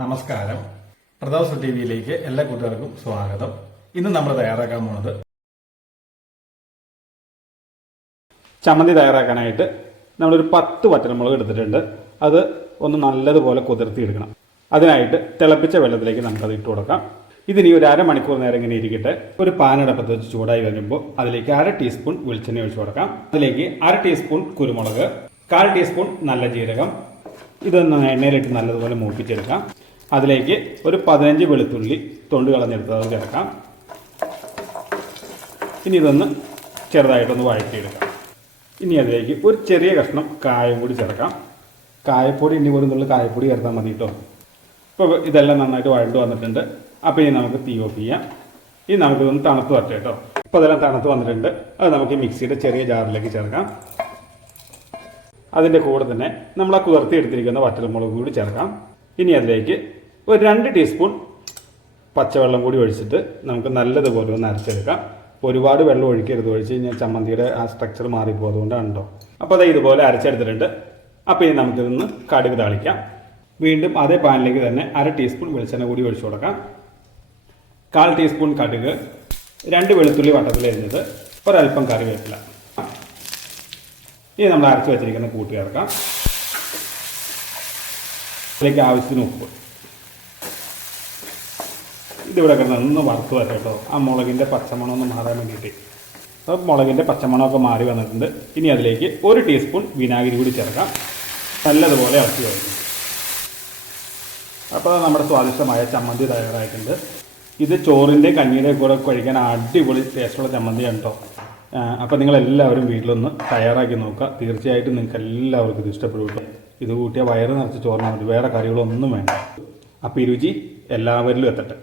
നമസ്കാരം. പ്രദോസ് ടി വിയിലേക്ക് എല്ലാ കൂട്ടുകാർക്കും സ്വാഗതം. ഇന്ന് നമ്മൾ തയ്യാറാക്കാൻ പോണത് ചമ്മന്തി തയ്യാറാക്കാനായിട്ട് നമ്മളൊരു പത്ത് വറ്റൽമുളക് എടുത്തിട്ടുണ്ട്. അത് ഒന്ന് നല്ലതുപോലെ കുതിർത്തി എടുക്കണം അതിനായിട്ട് തിളപ്പിച്ച വെള്ളത്തിലേക്ക് നമുക്കത് ഇട്ട് കൊടുക്കാം. ഇതിനി ഒരു അരമണിക്കൂർ നേരം ഇങ്ങനെ ഇരിക്കട്ടെ. ഒരു പാനടപ്പത്ത് വെച്ച് ചൂടായി വരുമ്പോൾ അതിലേക്ക് അര ടീസ്പൂൺ വെളിച്ചെണ്ണ ഒഴിച്ചു കൊടുക്കാം. അതിലേക്ക് അര ടീസ്പൂൺ കുരുമുളക് കാൽ ടീസ്പൂൺ നല്ല ജീരകം ഇതൊന്ന് എണ്ണയിലിട്ട് നല്ലതുപോലെ മൂപ്പിച്ചെടുക്കാം. അതിലേക്ക് ഒരു പതിനഞ്ച് വെളുത്തുള്ളി തൊണ്ട് കളഞ്ഞെടുത്ത് അത് ചേർക്കാം ഇനി ഇതൊന്ന് ചെറുതായിട്ടൊന്ന് വഴറ്റിയെടുക്കാം. ഇനി അതിലേക്ക് ഒരു ചെറിയ കഷ്ണം കായം കൂടി ചേർക്കാം. കായപ്പൊടി ഇനി ഒരു നുള്ളു കായപ്പൊടി ചേർത്താൽ മതി കേട്ടോ ഇപ്പോൾ ഇതെല്ലാം നന്നായിട്ട് വഴണ്ടു വന്നിട്ടുണ്ട്. അപ്പോൾ ഇനി നമുക്ക് തീ ഓഫ് ചെയ്യാം. ഇനി നമുക്കിതൊന്ന് തണുത്ത് വരട്ടെ കേട്ടോ ഇപ്പോൾ അതെല്ലാം തണുത്ത് വന്നിട്ടുണ്ട്. അത് നമുക്ക് മിക്സിയുടെ ചെറിയ ജാറിലേക്ക് ചേർക്കാം. അതിന്റെ കൂടെ തന്നെ നമ്മൾ ആ കുതിർത്തി എടുത്തിരിക്കുന്ന വറ്റൽമുളക് കൂടി ചേർക്കാം. ഇനി അതിലേക്ക് ഒരു രണ്ട് ടീസ്പൂൺ പച്ചവെള്ളം കൂടി ഒഴിച്ചിട്ട് നമുക്ക് നല്ലതുപോലെ ഒന്ന് അരച്ചെടുക്കാം. ഒരുപാട് വെള്ളം ഒഴിക്കരുത് ഒഴിച്ച് കഴിഞ്ഞാൽ ചമ്മന്തിയുടെ ആ സ്ട്രക്ചർ കേട്ടോ. അപ്പോൾ അത് ഇതുപോലെ അരച്ചെടുത്തിട്ടുണ്ട്. അപ്പോൾ ഇനി നമുക്കിതൊന്ന് കടുക് താളിക്കാം. വീണ്ടും അതേ പാനിലേക്ക് തന്നെ അര ടീസ്പൂൺ വെളിച്ചെണ്ണ കൂടി ഒഴിച്ചു കൊടുക്കാം. കാൽ ടീസ്പൂൺ കടുക് രണ്ട് വെളുത്തുള്ളി വട്ടത്തിലരിഞ്ഞത് ഒരൽപ്പം കറിവേപ്പില. ഇനി നമ്മൾ അരച്ച് വെച്ചിരിക്കുന്ന കൂട്ടി ചേർക്കാം. ഇതിലേക്ക് ആവശ്യത്തിന് ഉപ്പ്. ഇതിവിടെ കിടന്ന് വറുത്ത് വരാം കേട്ടോ. ആ മുളകിന്റെ പച്ചമണം ഒന്ന് മാറാൻ വേണ്ടിയിട്ട്. അപ്പോൾ മുളകിന്റെ പച്ചമണമൊക്കെ മാറി വന്നിട്ടുണ്ട്. ഇനി അതിലേക്ക് ഒരു ടീസ്പൂൺ വിനാഗിരി കൂടി ചേർക്കാം. നല്ലതുപോലെ ഇറക്കി വയ്ക്കും അപ്പോൾ നമ്മുടെ സ്വാദിഷ്ടമായ ചമ്മന്തി തയ്യാറായിട്ടുണ്ട്. ഇത് ചോറിന്റെ കഞ്ഞിയുടെ കൂടെ കഴിക്കാൻ അടിപൊളി ടേസ്റ്റുള്ള ചമ്മന്തിയാണ് കേട്ടോ. അപ്പോൾ നിങ്ങളെല്ലാവരും വീട്ടിലൊന്ന് തയ്യാറാക്കി നോക്കുക. തീർച്ചയായിട്ടും നിങ്ങൾക്ക് എല്ലാവർക്കും ഇത് ഇഷ്ടപ്പെടും ഇത് കൂട്ടിയ വയറ് നിറച്ച് ചോറിനാൽ മതി. വേറെ കറികളൊന്നും വേണ്ട. അപ്പോൾ ഈ രുചി എല്ലാവരിലും എത്തട്ടെ.